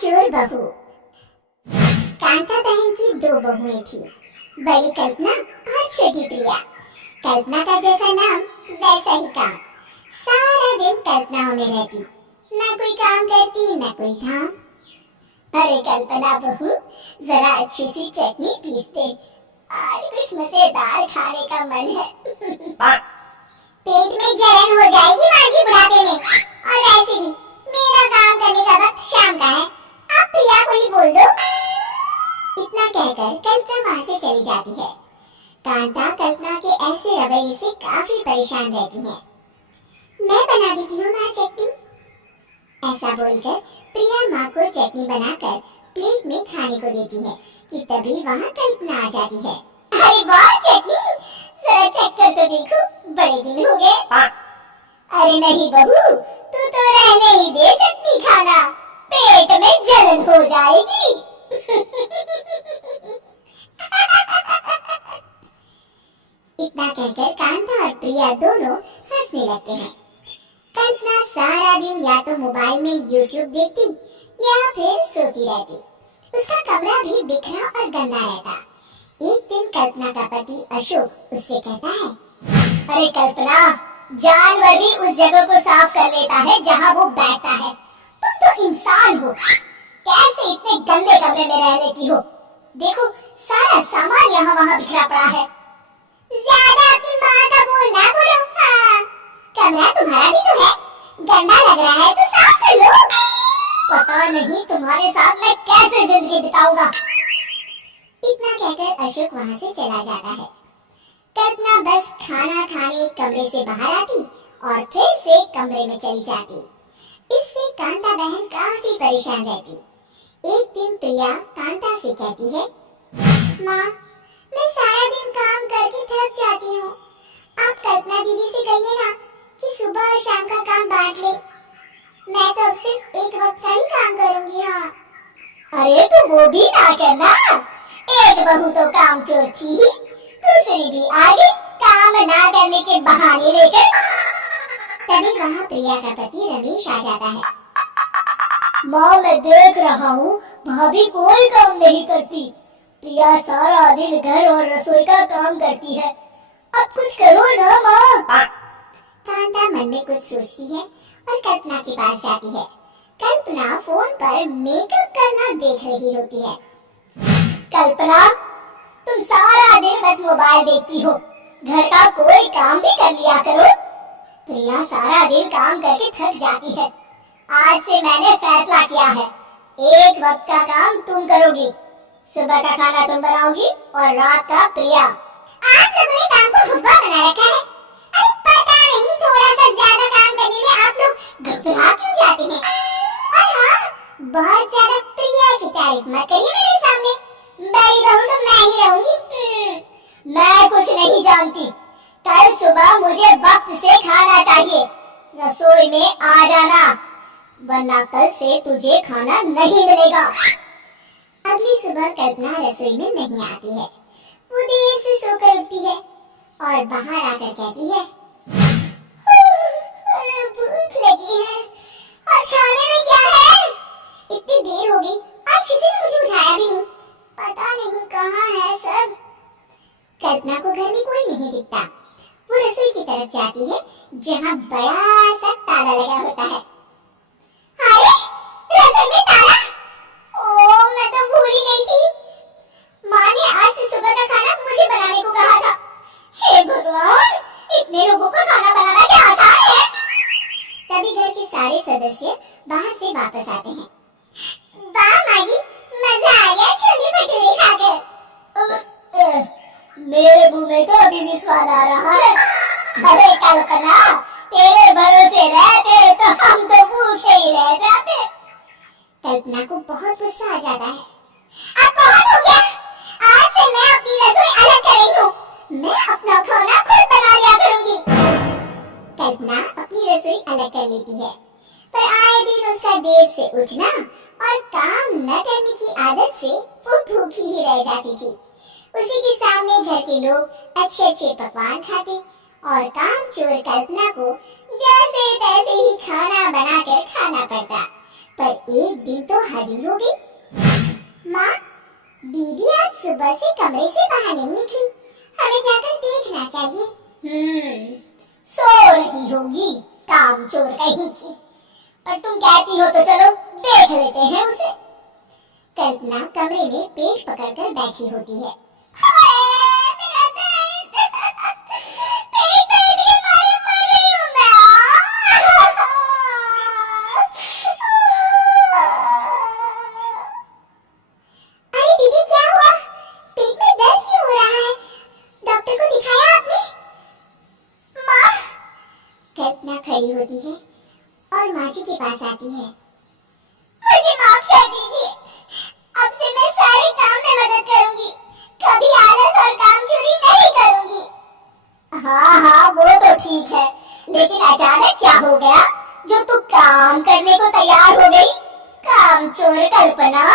कामचोर बहू। कांता बहन की दो बहुएं थी, बड़ी कल्पना और छोटी प्रिया। कल्पना का जैसा नाम वैसा ही काम। सारा दिन कल्पनाओं में रहती, न कोई काम करती न कोई धाम। अरे कल्पना बहू, जरा अच्छी सी चटनी पीस दे, आज कुछ मजेदार खाने का मन है। पेट में जलन हो जाएगी माँ जी बुढ़ापे में, और वैसे भी मेरा काम करने का वक्त शाम का है, आप प्रिया को ही बोल दो। इतना कहकर कल्पना वहाँ से चली जाती है। कांता कल्पना के ऐसे रवैये से काफी परेशान रहती है। मैं बना देती हूँ माँ चटनी, ऐसा बोलकर प्रिया माँ को चटनी बनाकर प्लेट में खाने को देती है कि तभी वहाँ कल्पना आ जाती है। अरे वाह चटनी, जरा चक्कर तो देखो, बड़े दिन हो गए। अरे नहीं बहू, तू तो रहने ही दे चटनी खाना, पेट में जलन हो जाएगी। इतना कहकर कांता और प्रिया दोनों हंसने लगते हैं। कल्पना सारा दिन या तो मोबाइल में YouTube देखती या फिर सोती रहती। उसका कमरा भी बिखरा और गंदा रहता। एक दिन कल्पना का पति अशोक उससे कहता है, अरे कल्पना, जानवर भी उस जगह को साफ कर लेता है जहाँ वो बैठता है, तुम तो इंसान हो, कैसे इतने गंदे कमरे में रह लेती हो? देखो सारा सामान यहाँ वहाँ बिखरा पड़ा है। ज्यादा अपनी माँ का बोल ना बोलो। हाँ, कमरा तुम्हारा भी तो है, गंदा लग रहा है तो साफ कर लो। पता नहीं तुम्हारे साथ मैं कैसे जिंदगी बिताऊंगा। इतना कहकर अशोक वहाँ से चला जाता है। कल्पना बस खाना खाने कमरे से बाहर आती और फिर से कमरे में चली जाती। इससे कांता बहन काफी परेशान रहती। एक दिन प्रिया कांता से कहती है, माँ, मैं सारा दिन काम करके थक जाती हूँ, आप कल्पना दीदी से कहिए ना कि सुबह और शाम का काम बांट ले, मैं तो अब सिर्फ एक वक्त का ही काम करूँगी। हाँ। अरे तो वो भी ना करना, एक बहू तो कामचोर थी ही, दूसरी भी आ गई काम ना करने के बहाने लेकर। तभी वहाँ प्रिया का पति रमेश आ जाता है। माँ, मैं देख रहा हूँ भाभी कोई काम नहीं करती, प्रिया सारा दिन घर और रसोई का काम करती है, अब कुछ करो ना माँ। कांता मन में कुछ सोचती है और कल्पना के पास जाती है। कल्पना फोन पर मेकअप करना देख रही होती है। कल्पना, तुम सारा दिन बस मोबाइल देखती हो, घर का कोई काम भी कर लिया करो। प्रिया सारा दिन काम करके थक जाती है, आज से मैंने फैसला किया है, एक वक्त का काम तुम करोगी, सुबह का खाना तुम बनाओगी और रात का प्रिया। आप लोगों ने काम को हब्बा बना रखा है। अरे पता नहीं थोड़ा सा ज्यादा काम करने में आप लोग घबरा क्यों जाते हैं। और हाँ, बहुत ज्यादा प्रिया की तारीफ मत करिए मेरे सामने, बड़ी बहू तो मैं ही रहूंगी। मैं कुछ नहीं जानती, कल सुबह मुझे वक्त से खाना चाहिए, रसोई में आ जाना, वरना कल से तुझे खाना नहीं मिलेगा। अगली सुबह कल्पना रसोई में नहीं आती है। वो देर से सोकर उठती है और बाहर आकर कहती है, अरे भूख लगी है, आज खाने में क्या है? इतनी देर हो गई, आज किसी ने मुझे उठाया भी नहीं, पता नहीं कहाँ है सब। कल्पना को घर में कोई नहीं दिखता। वो रसोई की तरफ जाती है जहाँ बड़ा सा ताला लगा होता है। अरे रसोई में ताला! ओह, मैं तो भूल ही गई थी। माँ ने आज से सुबह का खाना मुझे बनाने को कहा था। हे भगवान, इतने लोगों का खाना बनाना क्या आसान है? तभी घर के सारे सदस्य बाहर से वापस आते हैं। वाह माँ जी, मजा आ गया छोले भटूरे खाकर। मेरे मुंह में तो अभी भी स्वाद आ रहा है। अरे कल्पना, तेरे भरोसे रहते तो हम तो भूखे ही रह जाते। कल्पना को बहुत गुस्सा आ जाता है। अब बहुत हो गया, आज से मैं अपनी रसोई अलग कर रही हूँ, मैं अपना खाना खुद बना लिया करूँगी। कल्पना अपनी रसोई अलग कर लेती है, पर आए दिन उसका देर से उठना और काम न करने की आदत से वो भूखी ही रह जाती थी। उसी के सामने घर के लोग अच्छे अच्छे पकवान खाते और कामचोर कल्पना को जैसे तैसे ही खाना बनाकर खाना पड़ता। पर एक दिन तो हद ही हो गई। माँ, दीदी आज सुबह से कमरे से बाहर नहीं निकली, हमें जाकर देखना चाहिए। सो रही होगी कामचोर कहीं की। पर तुम कहती हो तो चलो देख लेते हैं उसे। कल्पना कमरे में पेट पकड़कर बैठी होती है। अरे दीदी, क्या हुआ? पेट में दर्द क्यों हो रहा है? डॉक्टर को दिखाया आपने? माँ, कल्पना खड़ी होती है और माँ जी के पास आती है। मुझे माफ कर दीजिए। अब से मैं सारे काम में मदद करूंगी, कभी आलस और काम चोरी नहीं करूंगी। हाँ, वो तो ठीक है, लेकिन अचानक क्या हो गया जो तू काम करने को तैयार हो गई? कामचोर कल्पना।